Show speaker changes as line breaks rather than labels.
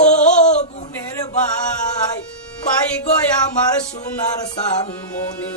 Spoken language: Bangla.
ও গুণের ভাই পাই গয় আমার সোনার সানমনি